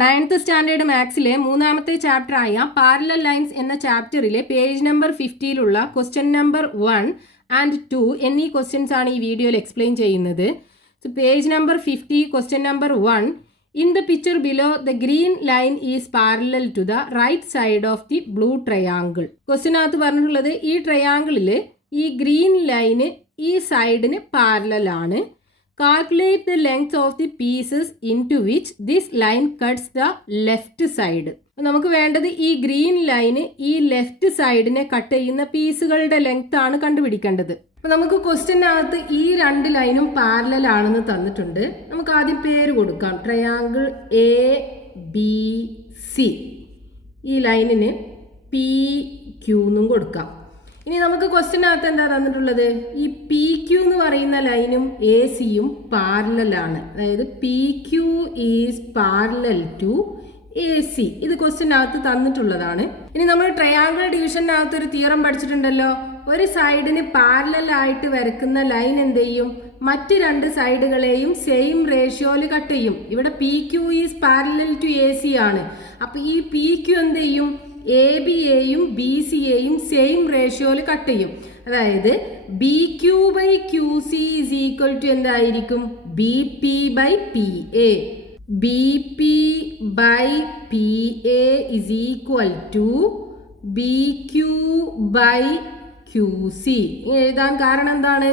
9th standard മാത്സിലെ മൂന്നാമത്തെ ചാപ്റ്ററായ parallel lines എന്ന ചാപ്റ്ററിലെ പേജ് നമ്പർ 50-ലുള്ള ക്വസ്റ്റ്യൻ നമ്പർ 1 ആൻഡ് 2 എന്നീ ക്വസ്റ്റ്യൻസ് ആണ് ഈ വീഡിയോയിൽ എക്സ്പ്ലെയിൻ ചെയ്യുന്നത്. Page number 50, question number 1. In the picture below, the green line is parallel to the right side of the blue triangle. ക്വസ്റ്റ്യനകത്ത് പറഞ്ഞിട്ടുള്ളത് ഈ ട്രയാങ്കിളിൽ ഈ ഗ്രീൻ ലൈന് ഈ സൈഡിന് പാരലൽ ആണ്. Calculate the length of the pieces into which this line cuts the left side. നമുക്ക് വേണ്ടത് ഈ green line ഈ left സൈഡിനെ cut ചെയ്യുന്ന പീസുകളുടെ ലെങ്ത് ആണ് കണ്ടുപിടിക്കേണ്ടത്. അപ്പോൾ നമുക്ക് ക്വസ്റ്റ്യനകത്ത് ഈ രണ്ട് ലൈനും പാരലൽ ആണെന്ന് തന്നിട്ടുണ്ട്. നമുക്ക് ആദ്യം പേര് കൊടുക്കാം. Triangle ABC. ഈ ലൈനിന് PQ എന്നും കൊടുക്കാം. ഇനി നമുക്ക് ക്വസ്റ്റ്യനകത്ത് എന്താ തന്നിട്ടുള്ളത്? ഈ PQ എന്ന് പറയുന്ന ലൈനും AC-യും പാരലലാണ്. അതായത് PQ is parallel to AC. ഇത് ക്വസ്റ്റ്യനകത്ത് തന്നിട്ടുള്ളതാണ്. ഇനി നമ്മൾ ട്രയാങ്കിൾ ഡിവിഷനകത്ത് ഒരു തിയറം പഠിച്ചിട്ടുണ്ടല്ലോ. ഒരു സൈഡിന് പാരലൽ ആയിട്ട് വരക്കുന്ന ലൈൻ എന്ത് ചെയ്യും? മറ്റ് രണ്ട് സൈഡുകളെയും സെയിം റേഷ്യോയിൽ കട്ട് ചെയ്യും. ഇവിടെ PQ is parallel to AC ആണ്. അപ്പോൾ ഈ PQ എന്ത് ചെയ്യും? ABയെയും BCയെയും സെയിം റേഷ്യോയിൽ കട്ട് ചെയ്യും. അതായത് BQ by QC is equal to എന്തായിരിക്കും? BP by PA. BP by PA is equal to BQ by QC. എഴുതാൻ കാരണം എന്താണ്?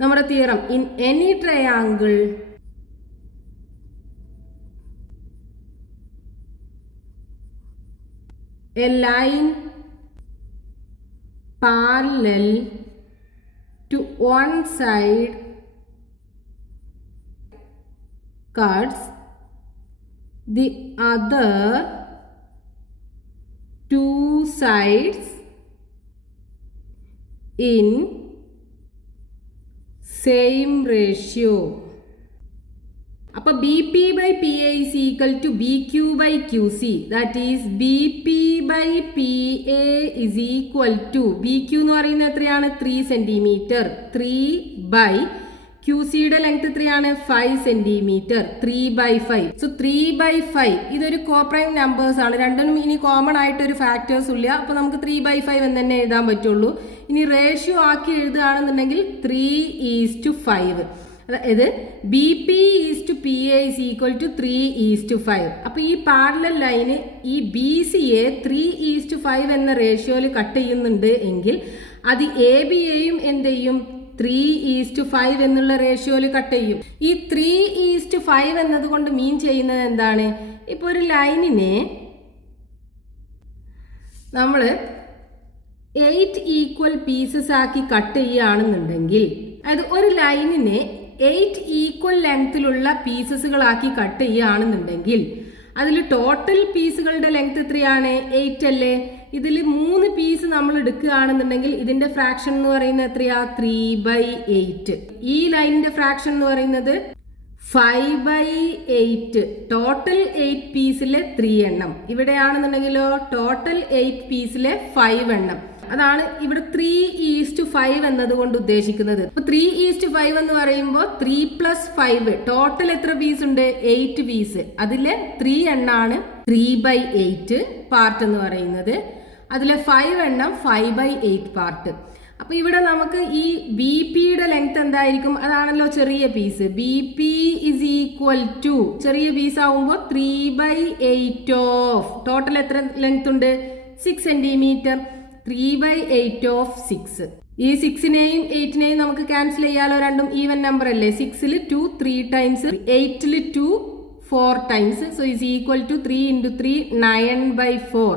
നമ്മുടെ theorem in any triangle a line parallel to one side cuts the other two sides in same ratio. അപ്പോൾ BP by PA is equal to BQ by QC. That is BP by PA is equal to BQ എന്ന് പറയുന്നത് എത്രയാണ്? 3 centimetre. 3 by QCയുടെ length എത്രയാണ്? 5 centimetre. 3 by 5. So 3 by 5 ഇതൊരു coprime numbers ആണ്. രണ്ടിനും ഇനി common ആയിട്ടൊരു ഫാക്ടേഴ്സ് ഇല്ല. അപ്പോൾ നമുക്ക് 3 ബൈ 5 എന്ന് തന്നെ എഴുതാൻ പറ്റുള്ളൂ. ഇനി റേഷ്യോ ആക്കി എഴുതുകയാണെന്നുണ്ടെങ്കിൽ 3:5. അതായത് BP is to PA is equal to 3:5. അപ്പോൾ ഈ പാരലൽ ലൈന് ഈ BCയെ 3:5 എന്ന റേഷ്യോയിൽ കട്ട് ചെയ്യുന്നുണ്ട് എങ്കിൽ അത് ABയെയും എന്ത് ചെയ്യും? 3:5 എന്നുള്ള റേഷ്യോയിൽ കട്ട് ചെയ്യും. ഈ 3:5 എന്നതുകൊണ്ട് മീൻ ചെയ്യുന്നത് എന്താണ്? ഇപ്പോൾ ഒരു ലൈനിനെ നമ്മൾ 8 ഈക്വൽ പീസസ് ആക്കി കട്ട് ചെയ്യുകയാണെന്നുണ്ടെങ്കിൽ, അതായത് ഒരു ലൈനിനെ 8 ഈക്വൽ ലെങ്ത്തിലുള്ള പീസസുകളാക്കി കട്ട് ചെയ്യുകയാണെന്നുണ്ടെങ്കിൽ അതിൽ ടോട്ടൽ പീസുകളുടെ ലെങ്ത് എത്രയാണ്? 8 അല്ലേ? ഇതിൽ 3 പീസ് നമ്മൾ എടുക്കുകയാണെന്നുണ്ടെങ്കിൽ ഇതിന്റെ ഫ്രാക്ഷൻ എന്ന് പറയുന്നത് എത്രയാ? 3/8. ഈ ലൈനിന്റെ ഫ്രാക്ഷൻ എന്ന് പറയുന്നത് 5/8. ടോട്ടൽ 8 പീസിലെ 3 എണ്ണം. ഇവിടെയാണെന്നുണ്ടെങ്കിലോ ടോട്ടൽ 8 പീസിലെ 5 എണ്ണം. അതാണ് ഇവിടെ 3:5 എന്നതുകൊണ്ട് ഉദ്ദേശിക്കുന്നത്. അപ്പൊ 3:5 എന്ന് പറയുമ്പോൾ 3 + 5 ടോട്ടൽ എത്ര പീസ് ഉണ്ട്? 8 പീസ്. അതിലെ 3 എണ്ണാണ് 3/8 പാർട്ട് എന്ന് പറയുന്നത്. അതിലെ 5 എണ്ണം 5/8 പാർട്ട്. അപ്പൊ ഇവിടെ നമുക്ക് ഈ BPയുടെ ലെങ്ത് എന്തായിരിക്കും? അതാണല്ലോ ചെറിയ piece. BP is equal to ചെറിയ പീസ് ആവുമ്പോൾ 3/8 ഓഫ് ടോട്ടൽ എത്ര ലെങ്ത് ഉണ്ട്? 6 സെന്റിമീറ്റർ. 3/8 ഓഫ് 6. ഈ 6നെയും 8നെയും നമുക്ക് ക്യാൻസൽ ചെയ്യാലോ. രണ്ടും ഈവൻ നമ്പർ അല്ലേ? 6ൽ 2 3 ടൈംസ്, 8ൽ 2 4 times. So is equal to 3 × 3 9/4.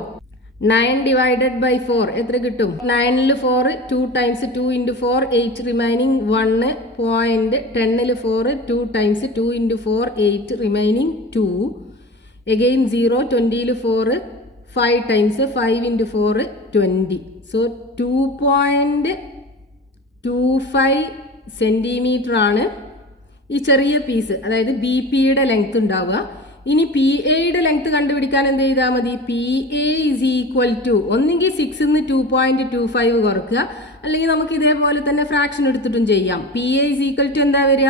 9 divided by 4 എത്ര കിട്ടും? 9ൽ 4 2 ടൈംസ് 2 × 4 8 റിമൈനിങ് 1 പോയിന്റ്. 10ൽ 4 2 ടൈംസ് 2 × 4 8 റിമൈനിങ് 2 അഗെയിൻ 0. 20ൽ 4 5 ടൈംസ് 5 × 4 20. സോ 2.25 സെൻറ്റിമീറ്റർ ആണ് ഈ ചെറിയ പീസ്, അതായത് BPയുടെ ലെങ്ത് ഉണ്ടാവുക. ഇനി PAയുടെ ലെങ്ത് കണ്ടുപിടിക്കാൻ എന്ത് ചെയ്താൽ മതി? PA ഈസ് ഈക്വൽ ടു ഒന്നെങ്കിൽ 6ന്ന് 2.25 കുറക്കുക, അല്ലെങ്കിൽ നമുക്ക് ഇതേപോലെ തന്നെ ഫ്രാക്ഷൻ എടുത്തിട്ടും ചെയ്യാം. PA ഈസ് ഈക്വൽ ടു എന്താ വരിക?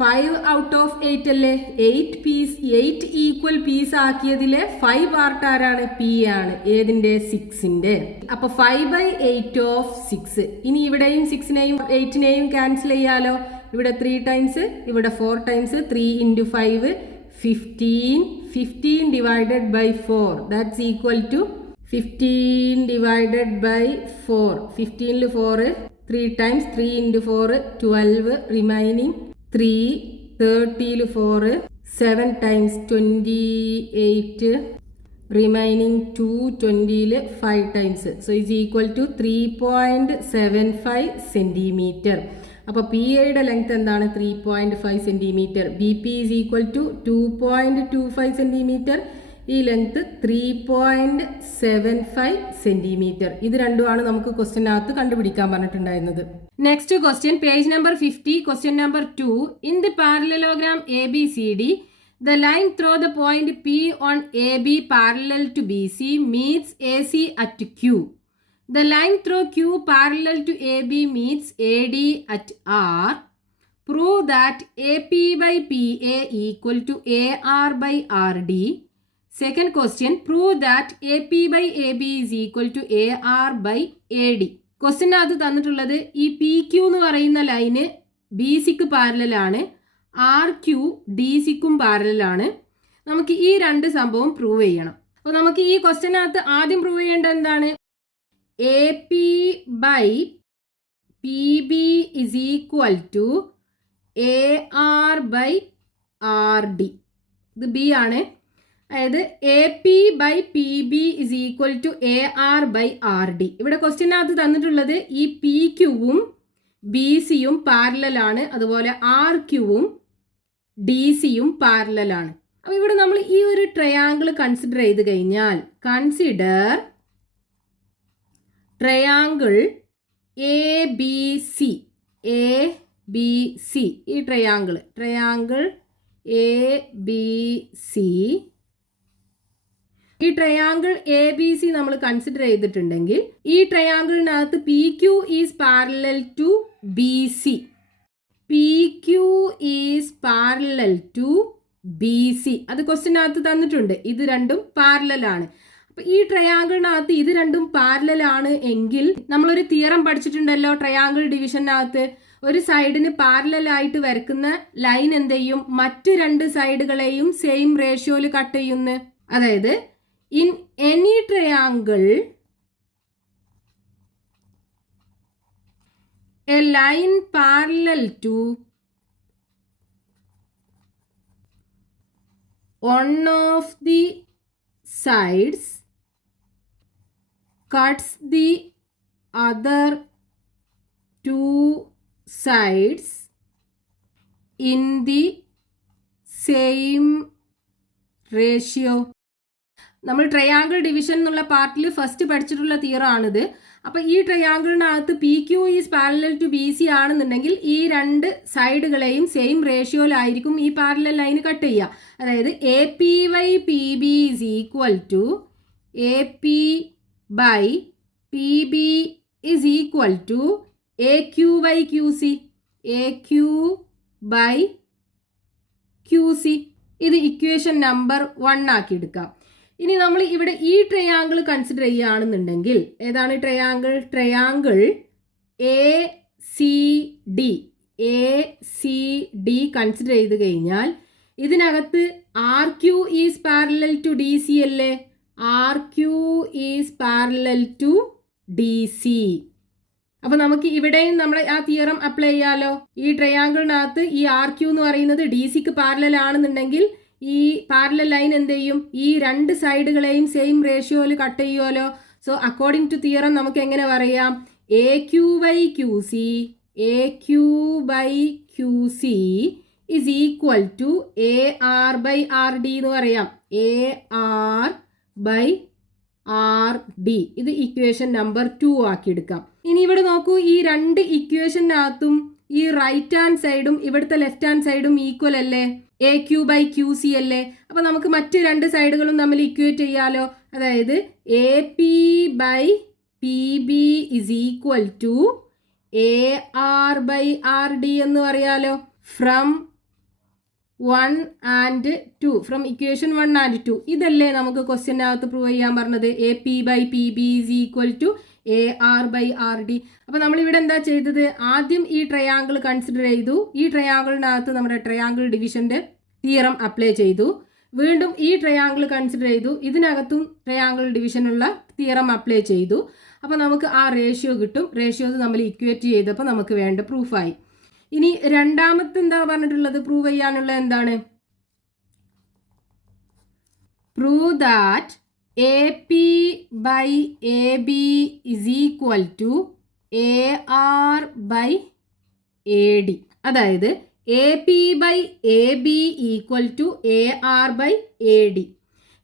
5 ഔട്ട് ഓഫ് 8 അല്ലേ? 8 ഈക്വൽ പീസ് ആക്കിയതിലെ 5 പാർട്ട് ആരാണ്? പി ആണ്. ഏതിന്റെ? 6ന്റെ. അപ്പൊ 5/8 ഓഫ് 6. ഇനി ഇവിടെയും 6നെയും 8നെയും ക്യാൻസൽ ചെയ്യാലോ. ഇവിടെ 3 ടൈംസ്, ഇവിടെ 4 times. 3 into 5 15. 15 divided by 4 that's equal to 15 divided by 4. 15 4 3 times. 3 into 4 12 remaining 3. 30 4 7 times 28 remaining 2. 20 5 times. So is equal to 3.75 centimeter. അപ്പോൾ പി എയുടെ ലെങ്ത് എന്താണ്? 3.5 centimetre. B P is equal to 2.25 centimetre. ഈ length 3.75 centimetre. ഇത് രണ്ടുമാണ് നമുക്ക് ക്വസ്റ്റ്യനകത്ത് കണ്ടുപിടിക്കാൻ പറഞ്ഞിട്ടുണ്ടായിരുന്നത്. Next question, page number 50, question number 2. In the parallelogram A B C D, the line through the point P on AB parallel to BC meets AC at Q. The line through Q parallel to AB meets AD at R. Prove that AP by PA equal to AR by RD. Second question, prove that AP by AB is equal to AR by AD. ക്വസ്റ്റ്യനകത്ത് തന്നിട്ടുള്ളത് ഈ P Q എന്ന് പറയുന്ന line B സിക്ക് പാരലാണ്, R Q D സിക്കും പാരലാണ്. നമുക്ക് ഈ രണ്ട് സംഭവം prove ചെയ്യണം. അപ്പോൾ നമുക്ക് ഈ ക്വസ്റ്റ്യനകത്ത് ആദ്യം പ്രൂവ് ചെയ്യേണ്ടത് എന്താണ്? A P by P B is equal to A R by R D. ഇത് ബി ആണ്. അതായത് A P by P B is equal to A R by R D. ഇവിടെ ക്വസ്റ്റ്യനകത്ത് തന്നിട്ടുള്ളത് ഈ പി ക്യൂവും ബി സിയും പാരലാണ്, അതുപോലെ ആർ ക്യൂവും ഡി സിയും പാരലാണ്. അപ്പോൾ ഇവിടെ നമ്മൾ ഈ ഒരു ട്രയാങ്കിൾ കൺസിഡർ ചെയ്ത് കഴിഞ്ഞാൽ, consider triangle A B C. A B C, ഈ ട്രയാങ്കിൾ എ ബി സി, ഈ ട്രയാങ്കിൾ എ ബി സി നമ്മൾ കൺസിഡർ ചെയ്തിട്ടുണ്ടെങ്കിൽ ഈ ട്രയാങ്കിളിനകത്ത് P Q is parallel to B C. P Q is parallel to B C. അത് ക്വസ്റ്റ്യനകത്ത് തന്നിട്ടുണ്ട്. ഇത് രണ്ടും പാരലാണ്. അപ്പൊ ഈ ട്രയാങ്കിളിനകത്ത് ഇത് രണ്ടും പാരലാണ് എങ്കിൽ നമ്മളൊരു തിയറം പഠിച്ചിട്ടുണ്ടല്ലോ ട്രയാങ്കിൾ ഡിവിഷനകത്ത്. ഒരു സൈഡിന് പാരലായിട്ട് വരക്കുന്ന ലൈൻ എന്ത് ചെയ്യും? മറ്റു രണ്ട് സൈഡുകളെയും സെയിം റേഷ്യോയിൽ കട്ട് ചെയ്യുന്നു. അതായത് in any triangle a line parallel to one of the sides cuts the other two sides in the same ratio. നമ്മൾ ട്രയാങ്കിൾ ഡിവിഷൻ എന്നുള്ള പാർട്ടിൽ ഫസ്റ്റ് പഠിച്ചിട്ടുള്ള തിയറാണിത്. അപ്പോൾ ഈ ട്രയാങ്കിളിനകത്ത് P Q is parallel to B C ആണെന്നുണ്ടെങ്കിൽ ഈ രണ്ട് സൈഡുകളെയും സെയിം റേഷ്യോയിലായിരിക്കും ഈ പാരലൽ ലൈൻ കട്ട് ചെയ്യുക. അതായത് A P by P B is equal to A P by P B is equal to A Q by Q C. A Q by Q C. ഇത് equation number 1 ആക്കി എടുക്കാം. ഇനി നമ്മൾ ഇവിടെ ഈ triangle consider ചെയ്യുകയാണെന്നുണ്ടെങ്കിൽ, ഏതാണ് triangle? Triangle A C D. A C D consider ചെയ്ത് കഴിഞ്ഞാൽ ഇതിനകത്ത് R Q is parallel to D C അല്ലേ? R Q is parallel to D C. അപ്പൊ നമുക്ക് ഇവിടെയും നമ്മൾ ആ തിയറം അപ്ലൈ ചെയ്യാലോ. ഈ ട്രയാങ്കിളിനകത്ത് ഈ ആർ ക്യൂ എന്ന് പറയുന്നത് ഡി സിക്ക് പാരലൽ ആണെന്നുണ്ടെങ്കിൽ ഈ പാരലൽ ലൈൻ എന്ത് ചെയ്യും? ഈ രണ്ട് സൈഡുകളെയും സെയിം റേഷ്യോയിൽ കട്ട് ചെയ്യുമല്ലോ. സോ അക്കോർഡിംഗ് ടു തിയറം നമുക്ക് എങ്ങനെ പറയാം? A Q by Q C, A Q by Q C is equal to A R by R D എന്ന് പറയാം. A R by R D. ഇത് ഇക്വേഷൻ നമ്പർ 2 ആക്കി എടുക്കാം. ഇനി ഇവിടെ നോക്കൂ, ഈ രണ്ട് ഇക്വേഷനകത്തും ഈ റൈറ്റ് ഹാൻഡ് സൈഡും ഇവിടുത്തെ ലെഫ്റ്റ് ഹാൻഡ് സൈഡും ഈക്വൽ അല്ലേ? A Q by Q C അല്ലേ? അപ്പൊ നമുക്ക് മറ്റ് രണ്ട് സൈഡുകളും തമ്മിൽ ഇക്വേറ്റ് ചെയ്യാലോ. അതായത് A P by P B is equal to A R by R D എന്ന് പറയാലോ. From 1 and 2 from equation 1 and 2 ഇതല്ലേ നമുക്ക് ക്വസ്റ്റ്യനകത്ത് പ്രൂവ് ചെയ്യാൻ പറഞ്ഞത് A P by P B is equal to A R by R D. അപ്പോൾ നമ്മളിവിടെ എന്താ ചെയ്തത്, ആദ്യം ഈ ട്രയാങ്കിൾ കൺസിഡർ ചെയ്തു, ഈ ട്രയാങ്കിളിനകത്ത് നമ്മുടെ ട്രയാങ്കിൾ ഡിവിഷൻ്റെ തിയറം അപ്ലൈ ചെയ്തു, വീണ്ടും ഈ ട്രയാങ്കിൾ കൺസിഡർ ചെയ്തു, ഇതിനകത്തും ട്രയാങ്കിൾ ഡിവിഷനുള്ള തിയറം അപ്ലൈ ചെയ്തു. അപ്പോൾ നമുക്ക് ആ റേഷ്യോ കിട്ടും, റേഷ്യോസ് നമ്മൾ ഇക്വേറ്റ് ചെയ്തപ്പോൾ നമുക്ക് വേണ്ട പ്രൂഫായി. ഇനി രണ്ടാമത്തെ എന്താ പറഞ്ഞിട്ടുള്ളത്, പ്രൂവ് ചെയ്യാനുള്ള എന്താണ്, prove that A P by A B is equal to A R by A D. അതായത് A P by A B equal to A R by A D.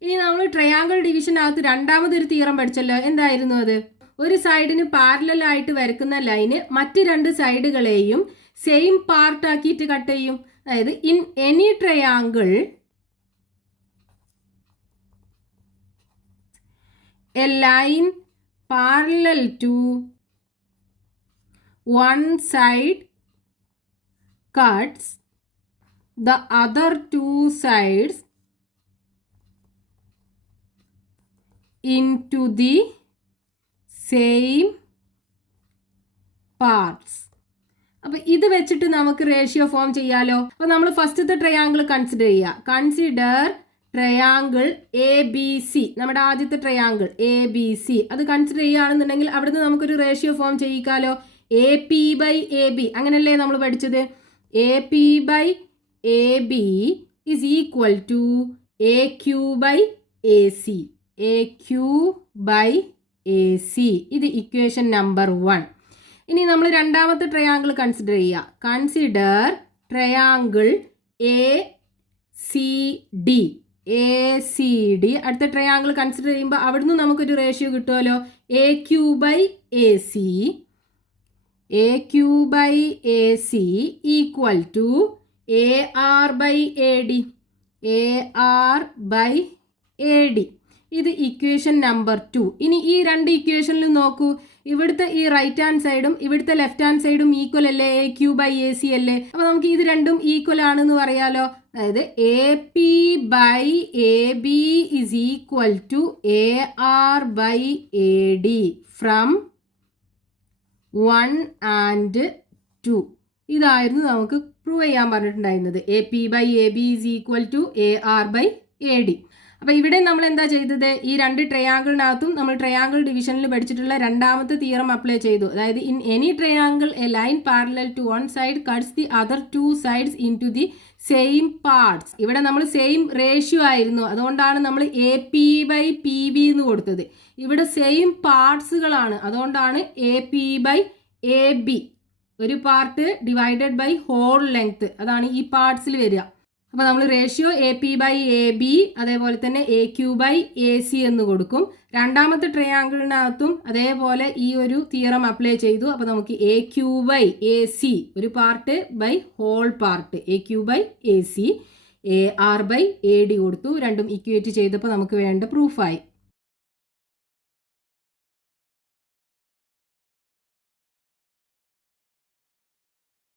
ഇനി നമ്മൾ ട്രയാങ്കിൾ ഡിവിഷനകത്ത് രണ്ടാമതൊരു തിയറം പഠിച്ചല്ലോ, എന്തായിരുന്നു അത്, ഒരു സൈഡിന് പാരലൽ ആയിട്ട് വരക്കുന്ന ലൈന് മറ്റ് രണ്ട് സൈഡുകളെയും സെയിം പാർട്ട് ആക്കിയിട്ട് കട്ട് ചെയ്യും. അതായത് in any triangle a line parallel to one side cuts the other two sides into the same parts. അപ്പോൾ ഇത് വെച്ചിട്ട് നമുക്ക് റേഷ്യോ ഫോം ചെയ്യാലോ. അപ്പോൾ നമ്മൾ ഫസ്റ്റത്തെ ട്രയാങ്കിൾ കൺസിഡർ ചെയ്യുക. Consider triangle A B C, നമ്മുടെ ആദ്യത്തെ ട്രയാങ്കിൾ എ ബി സി, അത് കൺസിഡർ ചെയ്യുകയാണെന്നുണ്ടെങ്കിൽ അവിടുന്ന് നമുക്കൊരു റേഷ്യോ ഫോം ചെയ്യിക്കാലോ. A P by A B, അങ്ങനല്ലേ നമ്മൾ പഠിച്ചത്, A P by A B is equal to A Q by A C, A Q by A C. ഇത് ഇക്വേഷൻ നമ്പർ 1. ഇനി നമ്മൾ രണ്ടാമത്തെ ട്രയാങ്കിൾ കൺസിഡർ ചെയ്യുക. Consider triangle A C D, A C D. അടുത്ത triangle consider ചെയ്യുമ്പോൾ അവിടുന്ന് നമുക്കൊരു ratio കിട്ടുമല്ലോ, A Q by A C, A Q by A C equal to A R by A D, A R by A D. ഇത് equation number 2. ഇനി ഈ രണ്ട് ഇക്വേഷനിലും നോക്കൂ, ഇവിടുത്തെ ഈ റൈറ്റ് ഹാൻഡ് സൈഡും ഇവിടുത്തെ ലെഫ്റ്റ് ഹാൻഡ് സൈഡും ഈക്വൽ അല്ലേ, A Q by A C അല്ലേ. അപ്പോൾ നമുക്ക് ഇത് രണ്ടും ഈക്വൽ ആണെന്ന് പറയാലോ. അതായത് A P by A B is equal to A R by A D from 1 and 2. ഇതായിരുന്നു നമുക്ക് പ്രൂവ് ചെയ്യാൻ പറഞ്ഞിട്ടുണ്ടായിരുന്നത്, A P by A B is equal to A R by A D. അപ്പോൾ ഇവിടെ നമ്മൾ എന്താ ചെയ്തത്, ഈ രണ്ട് ട്രയാങ്കിളിനകത്തും നമ്മൾ ട്രയാങ്കിൾ ഡിവിഷനിൽ പഠിച്ചിട്ടുള്ള രണ്ടാമത്തെ തിയറം അപ്ലൈ ചെയ്തു. അതായത് in any triangle a line parallel to one side cuts the other two sides into the same parts. ഇവിടെ നമ്മൾ സെയിം റേഷ്യോ ആയിരുന്നു, അതുകൊണ്ടാണ് നമ്മൾ A P by P B എന്ന് കൊടുത്തത്. ഇവിടെ സെയിം പാർട്സുകളാണ്, അതുകൊണ്ടാണ് A P by A B, ഒരു part divided by whole length, അതാണ് ഈ പാർട്സിൽ വരിക. അപ്പോൾ നമ്മൾ ratio A P by A B അതേപോലെ തന്നെ A Q by A C എന്ന് കൊടുക്കും. രണ്ടാമത്തെ ട്രയാങ്കിളിനകത്തും അതേപോലെ ഈ ഒരു തിയറം അപ്ലൈ ചെയ്തു. അപ്പോൾ നമുക്ക് A Q by A C, ഒരു part by whole part, A Q by A C, A R by A D കൊടുത്തു. രണ്ടും ഇക്വേറ്റ് ചെയ്തപ്പോൾ നമുക്ക് വേണ്ട പ്രൂഫായി.